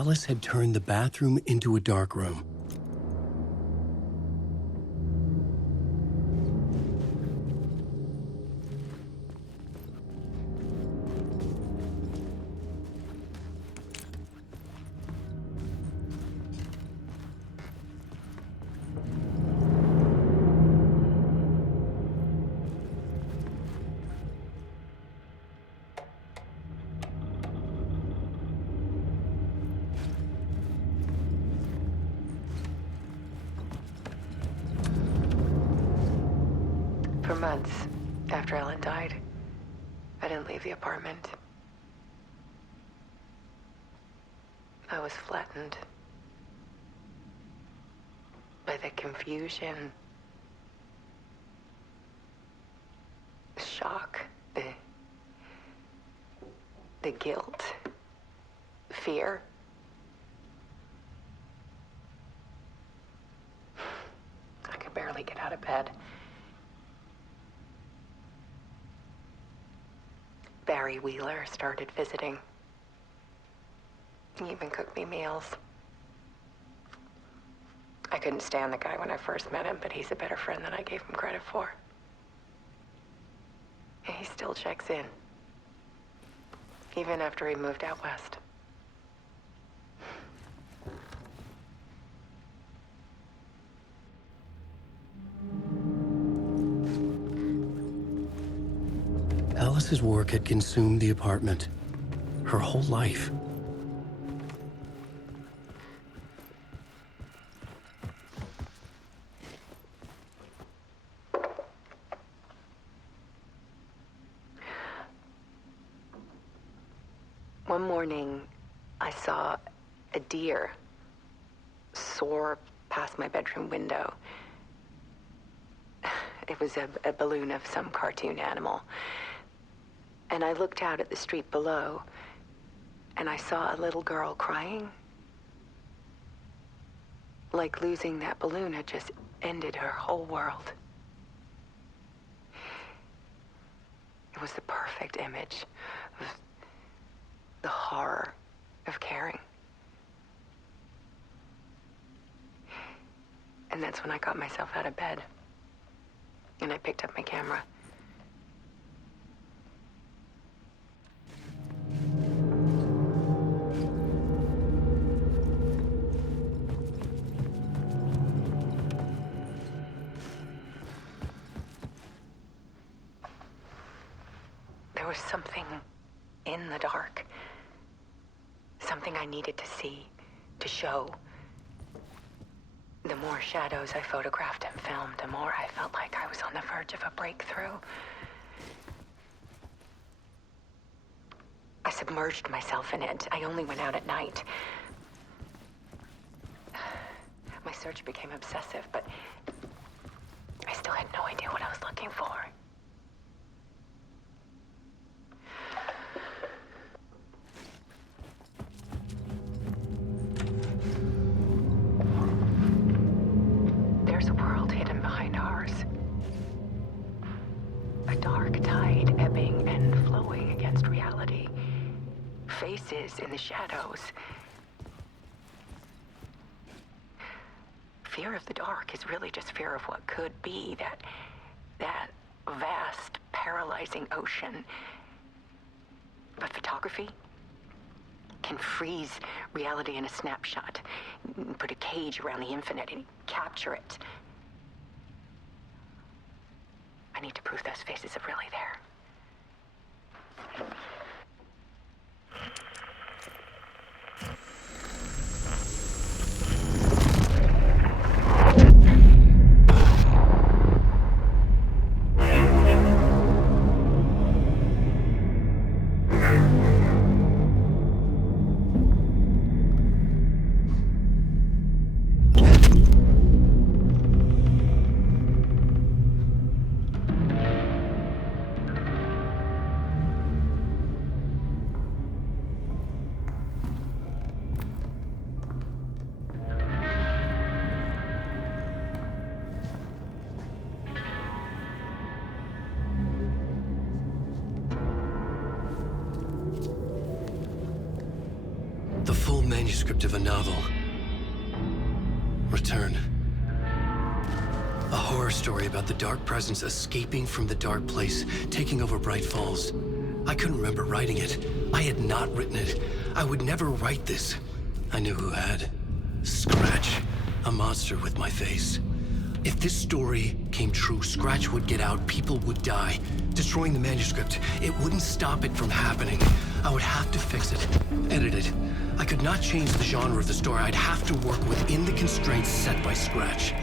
Alice had turned the bathroom into a dark room. For months after Ellen died, I didn't leave the apartment. I was flattened by the confusion, the shock, the guilt, fear. I could barely get out of bed. Barry Wheeler started visiting. He even cooked me meals. I couldn't stand the guy when I first met him, but he's a better friend than I gave him credit for. And he still checks in, even after he moved out west. Alice's work had consumed the apartment, her whole life. One morning, I saw a deer soar past my bedroom window. It was a balloon of some cartoon animal. And I looked out at the street below, and I saw a little girl crying. Like losing that balloon had just ended her whole world. It was the perfect image of the horror of caring. And that's when I got myself out of bed, and I picked up my camera. There was something in the dark. Something I needed to see, to show. The more shadows I photographed and filmed, the more I felt like I was on the verge of a breakthrough. I submerged myself in it. I only went out at night. My search became obsessive, but I still had no idea what I was looking for. There's a world hidden behind ours. A dark tide ebbing and flowing against reality. Faces in the shadows. Fear of the dark is really just fear of what could be, that vast, paralyzing ocean. But photography can freeze reality in a snapshot, put a cage around the infinite and capture it. I need to prove those faces are really there. manuscript of a novel. Return. A horror story about the dark presence escaping from the dark place, taking over Bright Falls. I couldn't remember writing it. I had not written it. I would never write this. I knew who had. Scratch. A monster with my face. If this story came true, Scratch would get out, people would die. Destroying the manuscript, it wouldn't stop it from happening. I would have to fix it, edit it. I could not change the genre of the story. I'd have to work within the constraints set by Scratch.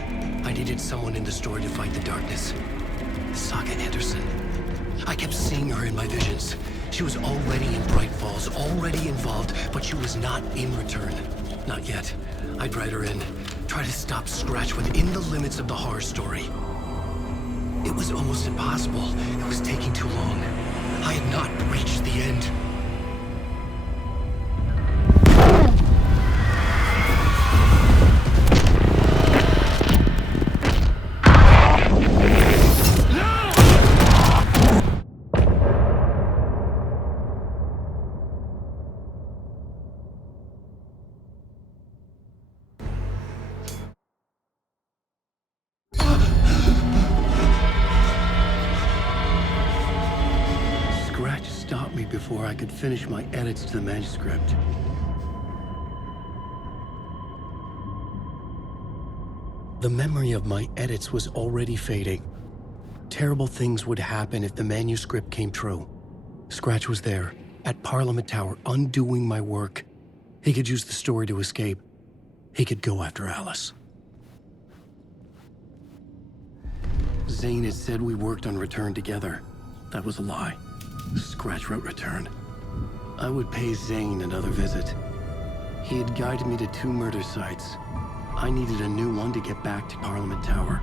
I needed someone in the story to fight the darkness. Saga Anderson. I kept seeing her in my visions. She was already in Bright Falls, already involved, but she was not in Return. Not yet. I'd write her in. Try to stop Scratch within the limits of the horror story. It was almost impossible. It was taking too long. I had not reached the end. Stopped me before I could finish my edits to the manuscript. The memory of my edits was already fading. Terrible things would happen if the manuscript came true. Scratch was there, at Parliament Tower, undoing my work. He could use the story to escape. He could go after Alice. Zane had said we worked on Return together. That was a lie. Scratch wrote Return. I would pay Zane another visit. He had guided me to 2 murder sites. I needed a new one to get back to Parliament Tower.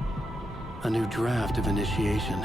A new draft of initiation.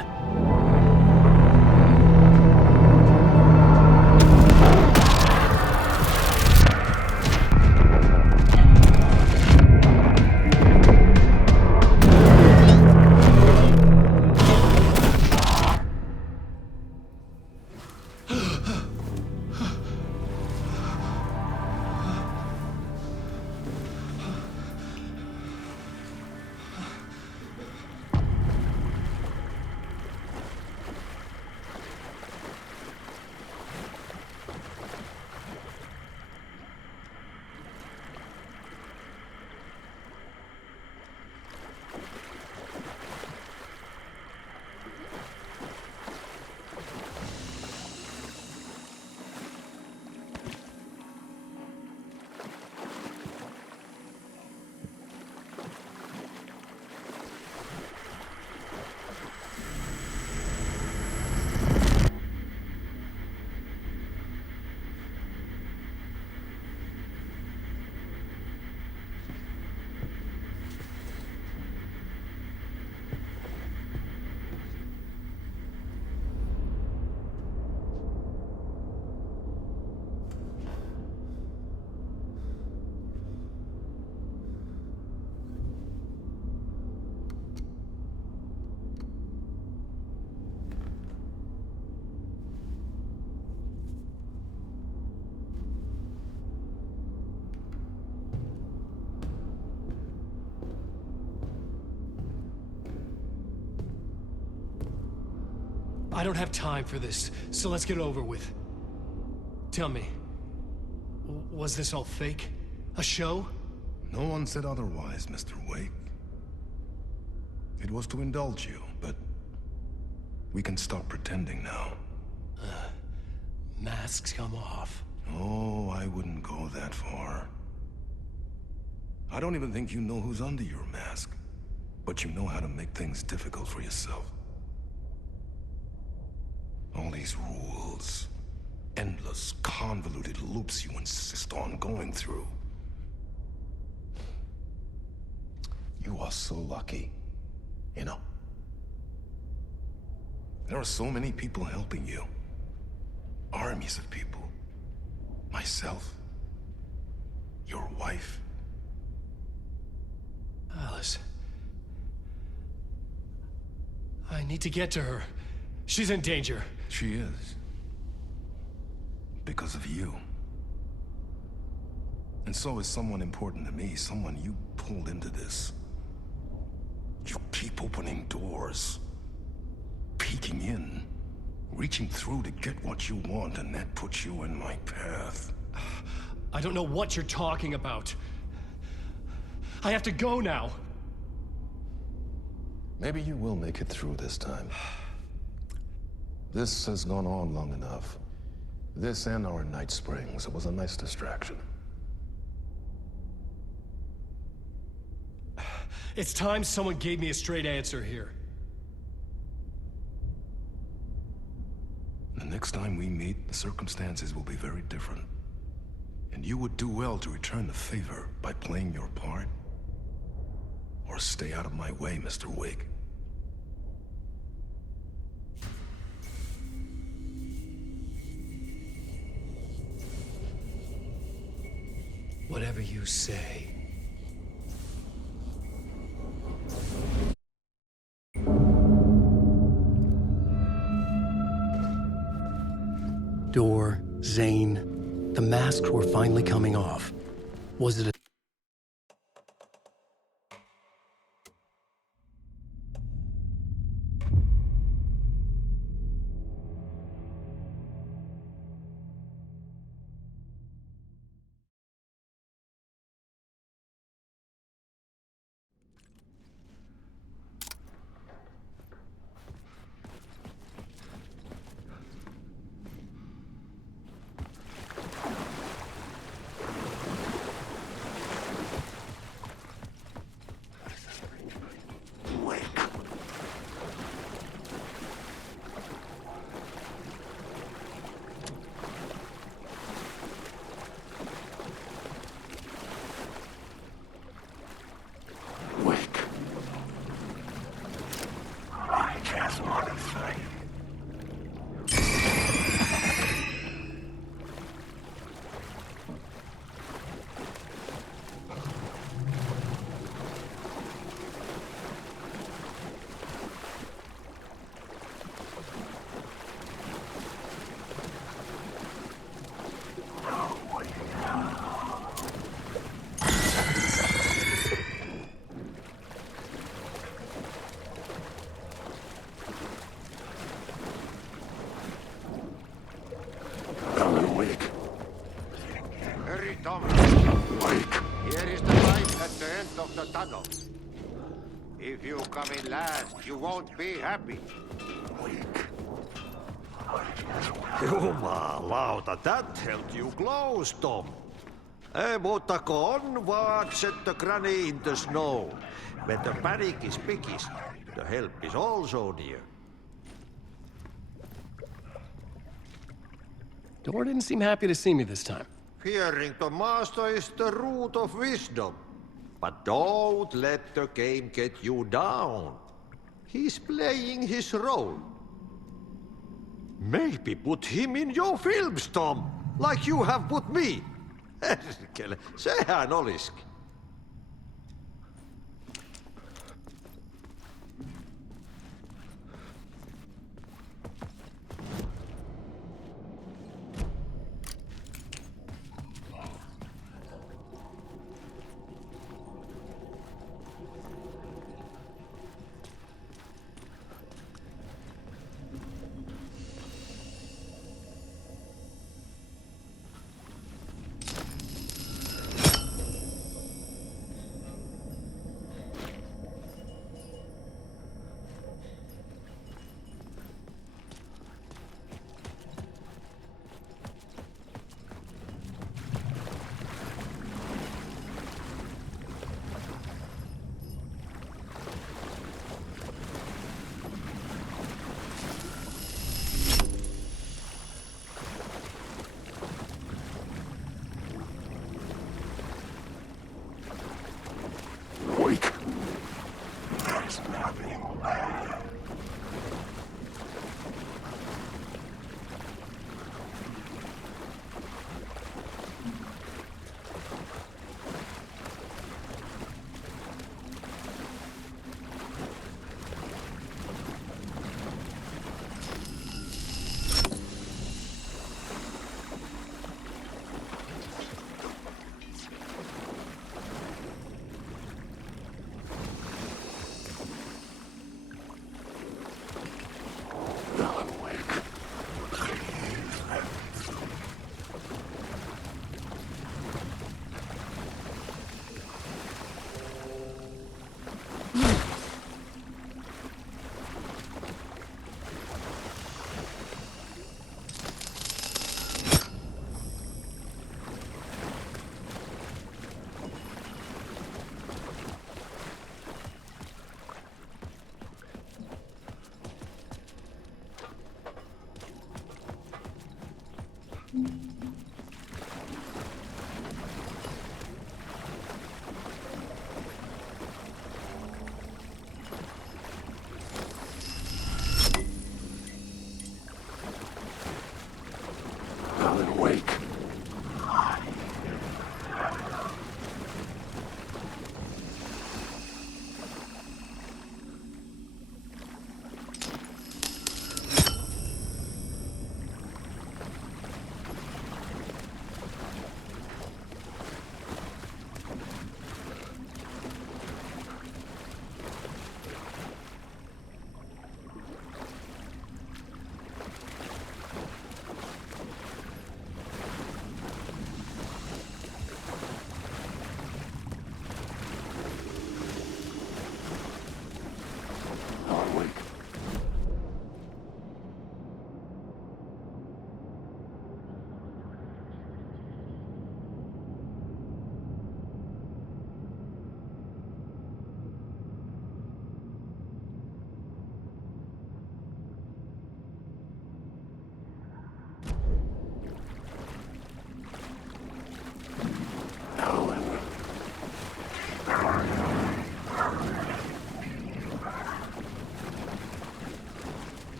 I don't have time for this, so let's get it over with. Tell me, was this all fake? A show? No one said otherwise, Mr. Wake. It was to indulge you, but we can stop pretending now. Masks come off. Oh, I wouldn't go that far. I don't even think you know who's under your mask, but you know how to make things difficult for yourself. All these rules, endless, convoluted loops you insist on going through. You are so lucky, you know. There are so many people helping you. Armies of people. Myself. Your wife. Alice. I need to get to her. She's in danger. She is. Because of you. And so is someone important to me, someone you pulled into this. You keep opening doors, peeking in, reaching through to get what you want, and that puts you in my path. I don't know what you're talking about. I have to go now. Maybe you will make it through this time. This has gone on long enough. This and our Night Springs. It was a nice distraction. It's time someone gave me a straight answer here. The next time we meet, the circumstances will be very different. And you would do well to return the favor by playing your part. Or stay out of my way, Mr. Wake. Whatever you say. Door, Zane, the masks were finally coming off. Was it a... Here is the light at the end of the tunnel. If you come in last, you won't be happy. Jumalauta, that held you close, Tom. Mutta on vaan set the granny in the snow. When the panic is biggest, the help is also near. Door didn't seem happy to see me this time. Fearing the master is the root of wisdom. But don't let the game get you down. He's playing his role. Maybe put him in your films, Tom, like you have put me. Sehän olisikin.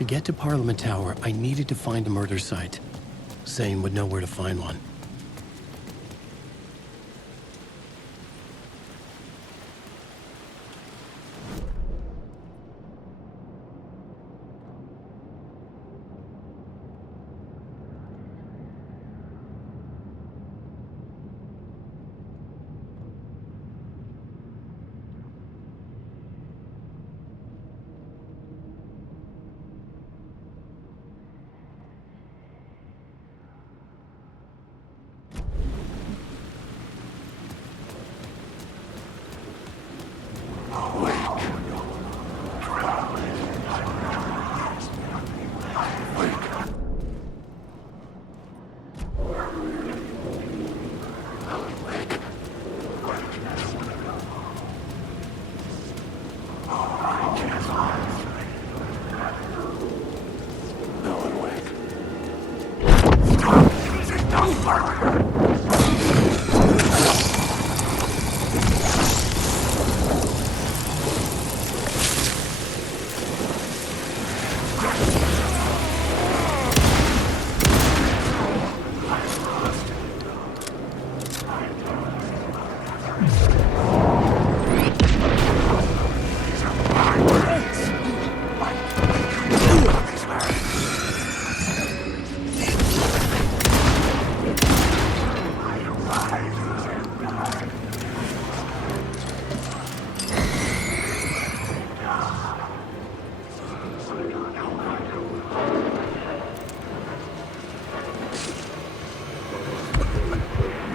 To get to Parliament Tower, I needed to find a murder site. Zane would know where to find one.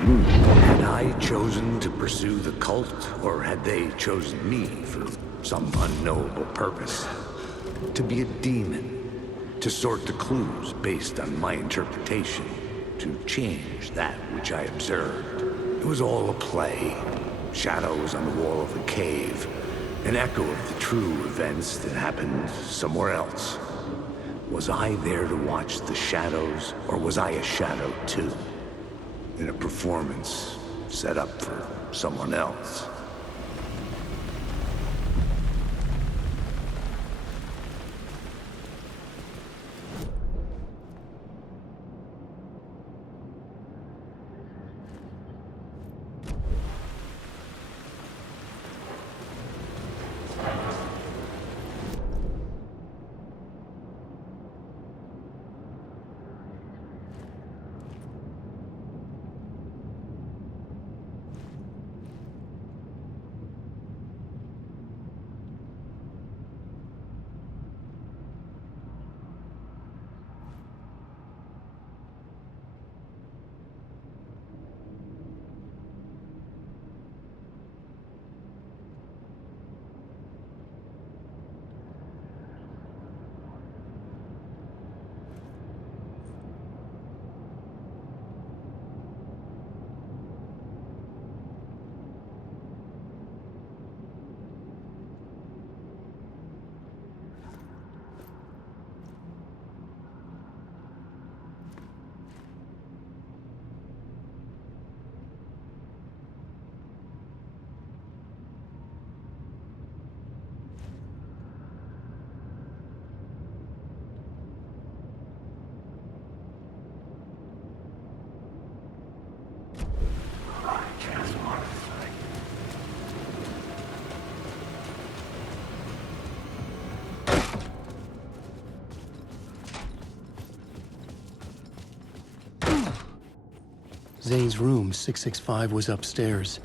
Had I chosen to pursue the cult, or had they chosen me for some unknowable purpose? To be a demon, to sort the clues based on my interpretation, to change that which I observed. It was all a play. Shadows on the wall of the cave, an echo of the true events that happened somewhere else. Was I there to watch the shadows, or was I a shadow too? In a performance set up for someone else. Zane's room, 665, was upstairs.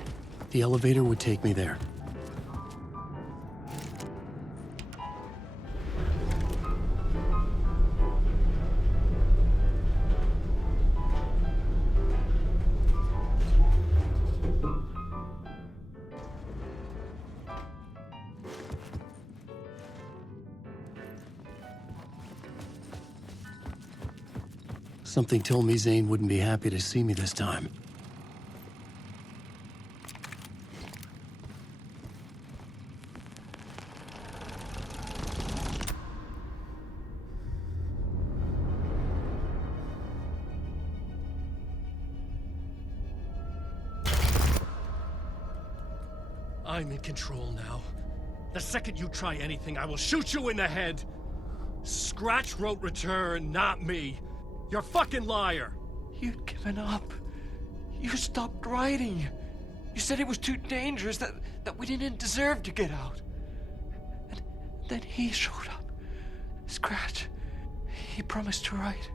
The elevator would take me there. Something told me Zane wouldn't be happy to see me this time. I'm in control now. The second you try anything, I will shoot you in the head! Scratch wrote return, not me. You're a fucking liar. You'd given up. You stopped writing. You said it was too dangerous, that we didn't deserve to get out. And then he showed up. Scratch. He promised to write.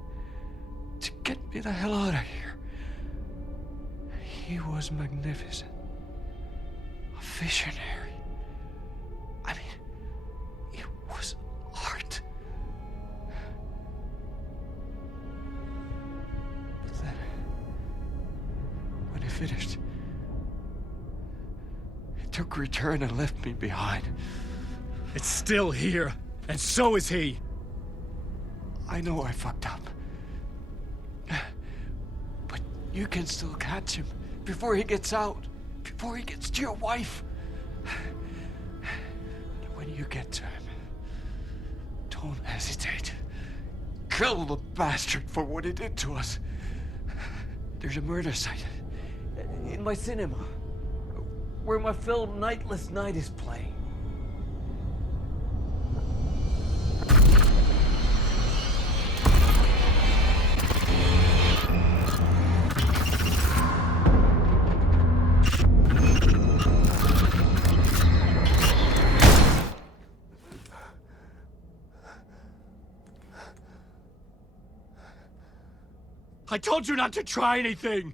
To get me the hell out of here. He was magnificent. A visionary. I mean, it was art. But then, when he finished, he took return and left me behind. It's still here, and so is he. I know I fucked up. But you can still catch him before he gets out, before he gets to your wife. And when you get to him, don't hesitate. Kill the bastard for what he did to us. There's a murder site in my cinema where my film Nightless Night is playing. I told you not to try anything!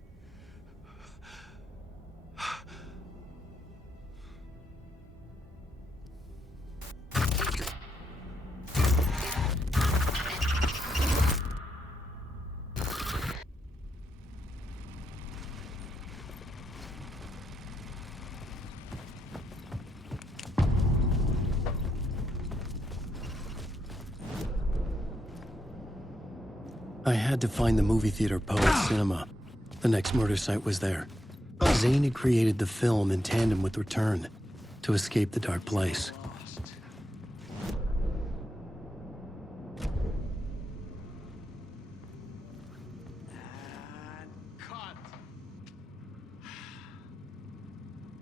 I had to find the movie theater Poet Cinema. The next murder site was there. Zane had created the film in tandem with Return to escape the dark place. Cut.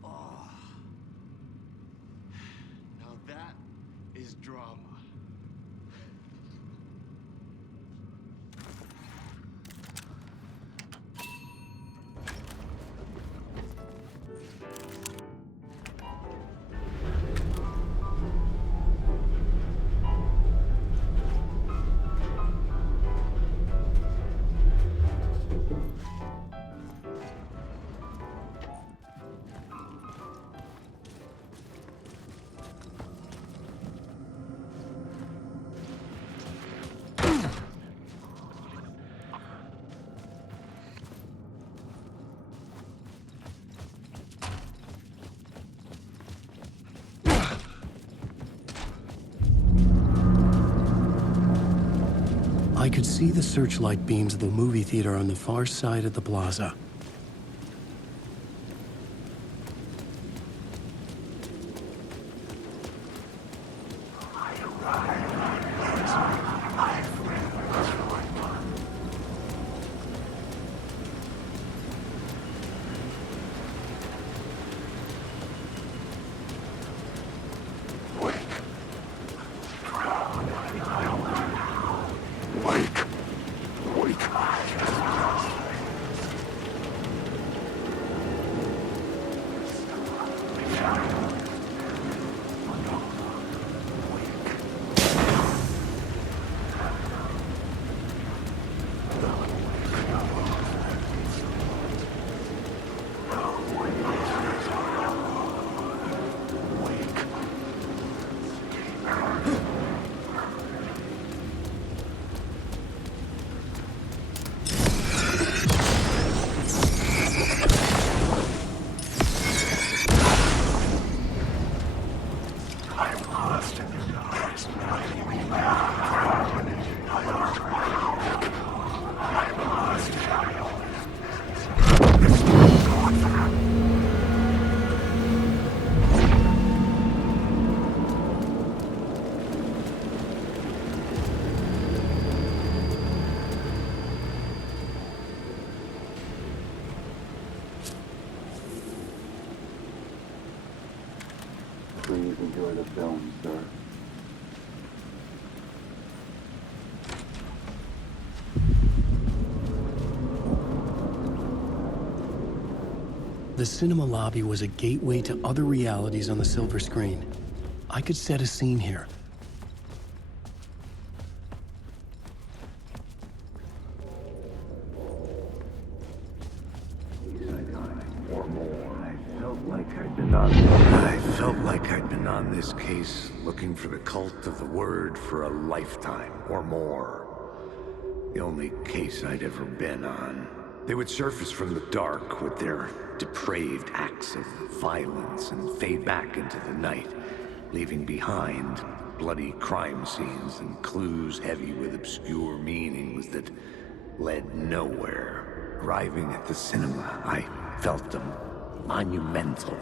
Oh. Now that is drama. I could see the searchlight beams of the movie theater on the far side of the plaza. Please enjoy the film, sir. The cinema lobby was a gateway to other realities on the silver screen. I could set a scene here. I felt like I'd been on this case looking for the cult of the word for a lifetime or more. The only case I'd ever been on. They would surface from the dark with their depraved acts of violence and fade back into the night, leaving behind bloody crime scenes and clues heavy with obscure meanings that led nowhere. Arriving at the cinema, I felt a monumental,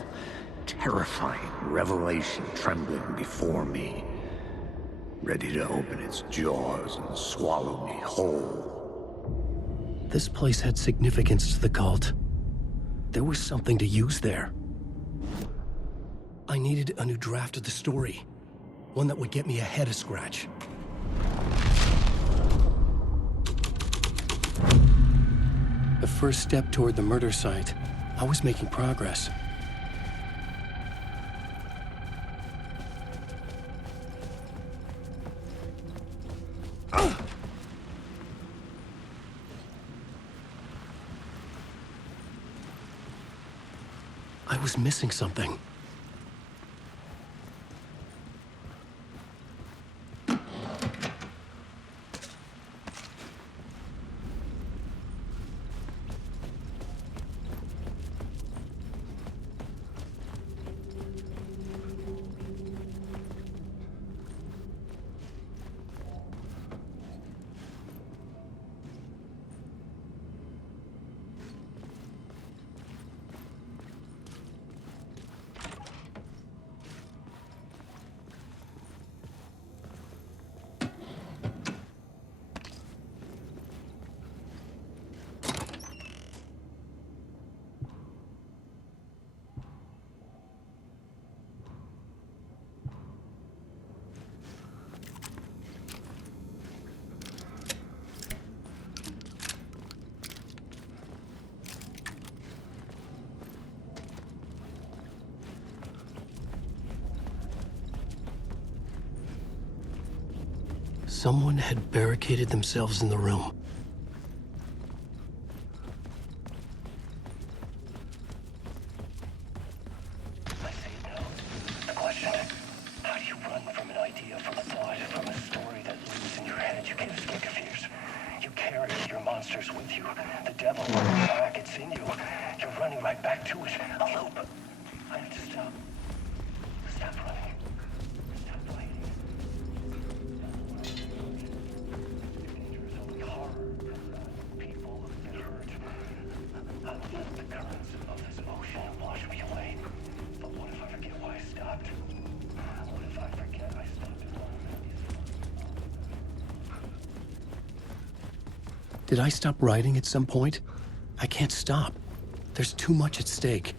terrifying revelation trembling before me, ready to open its jaws and swallow me whole. This place had significance to the cult. There was something to use there. I needed a new draft of the story. One that would get me a head scratch. The first step toward the murder site. I was making progress. I was missing something. Someone had barricaded themselves in the room. I say it now. The question, how do you run from an idea, from a thought, from a story that lives in your head? You can't escape your fears. You carry your monsters with you. The devil, back, it's in you. You're running right back to it. A loop. I have to stop. Stop running. Stop fighting. There's only horror. People get hurt. I'll let the currents of this ocean wash me away. But what if I forget why I stopped? What if I forget I stopped at one Did I stop writing at some point? I can't stop. There's too much at stake.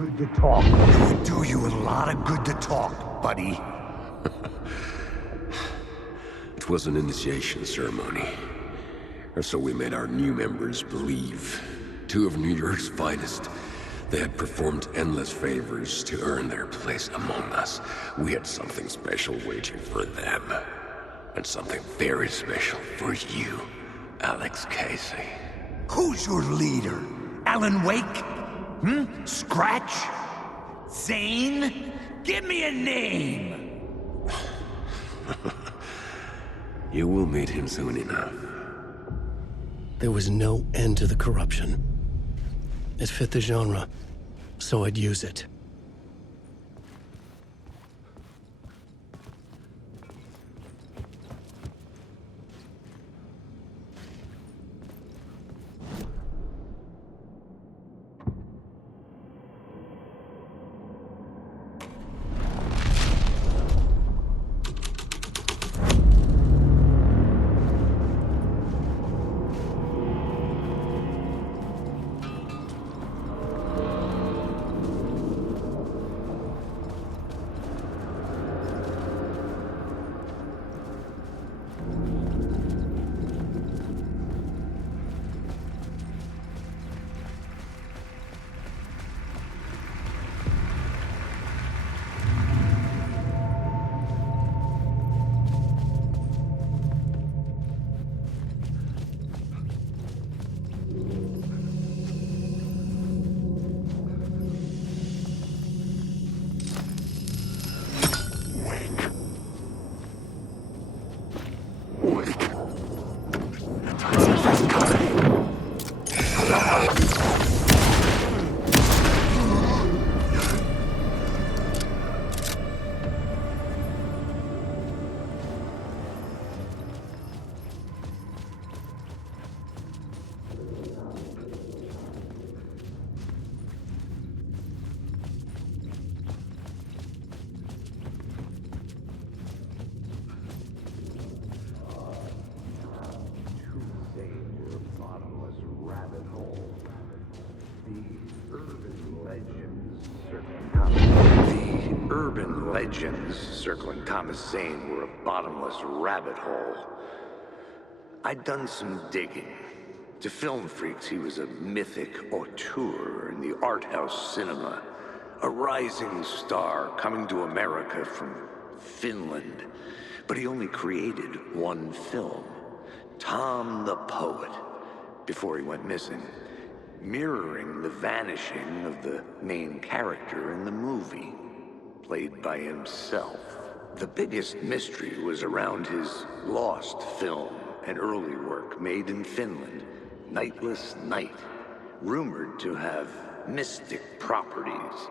good to talk. It would do you a lot of good to talk, buddy. It was an initiation ceremony. Or so we made our new members believe. Two of New York's finest. They had performed endless favors to earn their place among us. We had something special waiting for them. And something very special for you, Alex Casey. Who's your leader? Alan Wake? Scratch? Zane? Give me a name! You will meet him soon enough. There was no end to the corruption. It fit the genre, so I'd use it. Urban legends circling Thomas Zane were a bottomless rabbit hole. I'd done some digging. To film freaks, he was a mythic auteur in the art house cinema. A rising star coming to America from Finland. But he only created one film, Tom the Poet, before he went missing, mirroring the vanishing of the main character in the movie, played by himself. The biggest mystery was around his lost film, an early work made in Finland, Nightless Night, rumored to have mystic properties.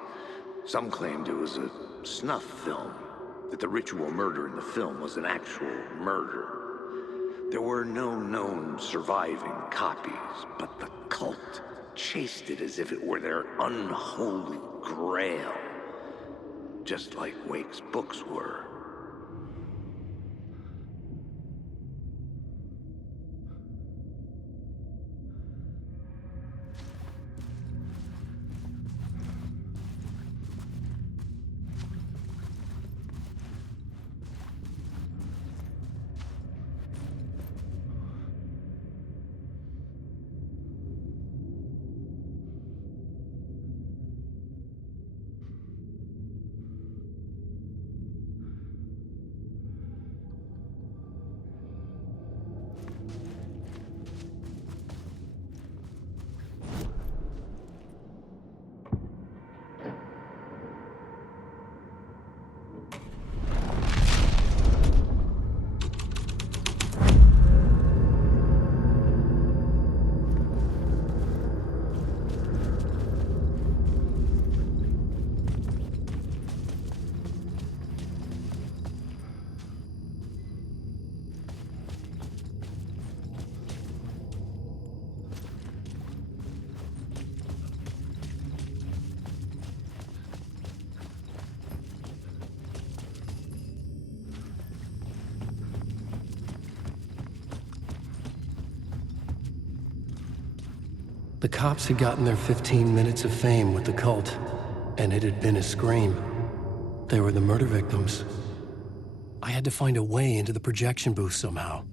Some claimed it was a snuff film, that the ritual murder in the film was an actual murder. There were no known surviving copies, but the cult chased it as if it were their unholy grail, just like Wake's books were. The cops had gotten their 15 minutes of fame with the cult. And it had been a scream. They were the murder victims. I had to find a way into the projection booth somehow.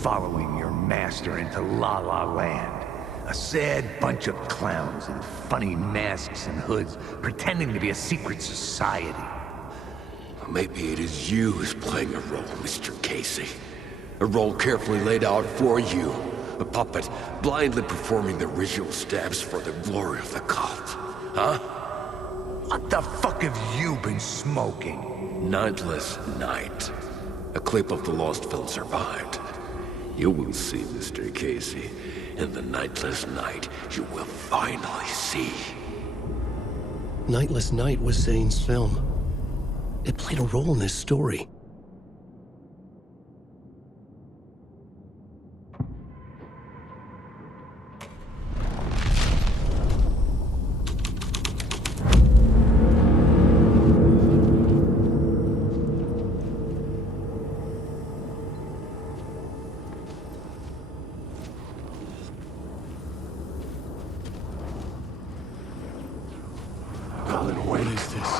Following your master into La La Land. A sad bunch of clowns in funny masks and hoods, pretending to be a secret society. Maybe it is you who's playing a role, Mr. Casey. A role carefully laid out for you. A puppet blindly performing the ritual steps for the glory of the cult. Huh? What the fuck have you been smoking? Nightless Night. A clip of the lost film survived. You will see, Mr. Casey. In the Nightless Night, you will finally see. Nightless Night was Zane's film. It played a role in this story. What is this?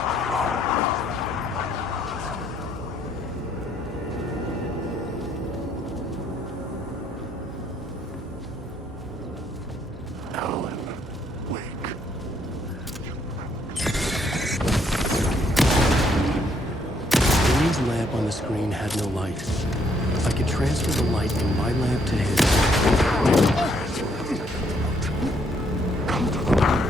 Alan, wake. Zane's lamp on the screen had no light. I could transfer the light from my lamp to his. Come to the man.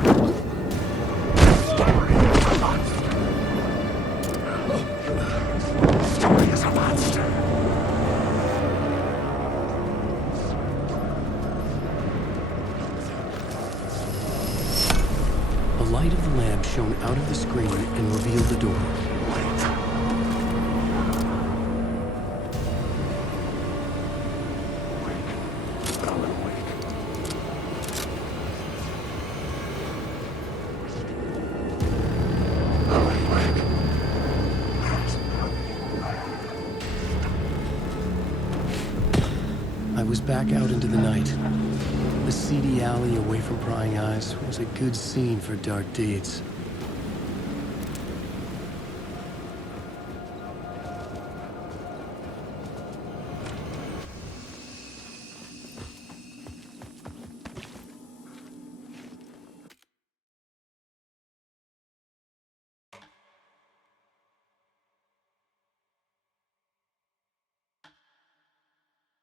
Story is a monster. The light of the lamp shone out of the screen and revealed the door. I was back out into the night. The seedy alley away from prying eyes was a good scene for dark deeds.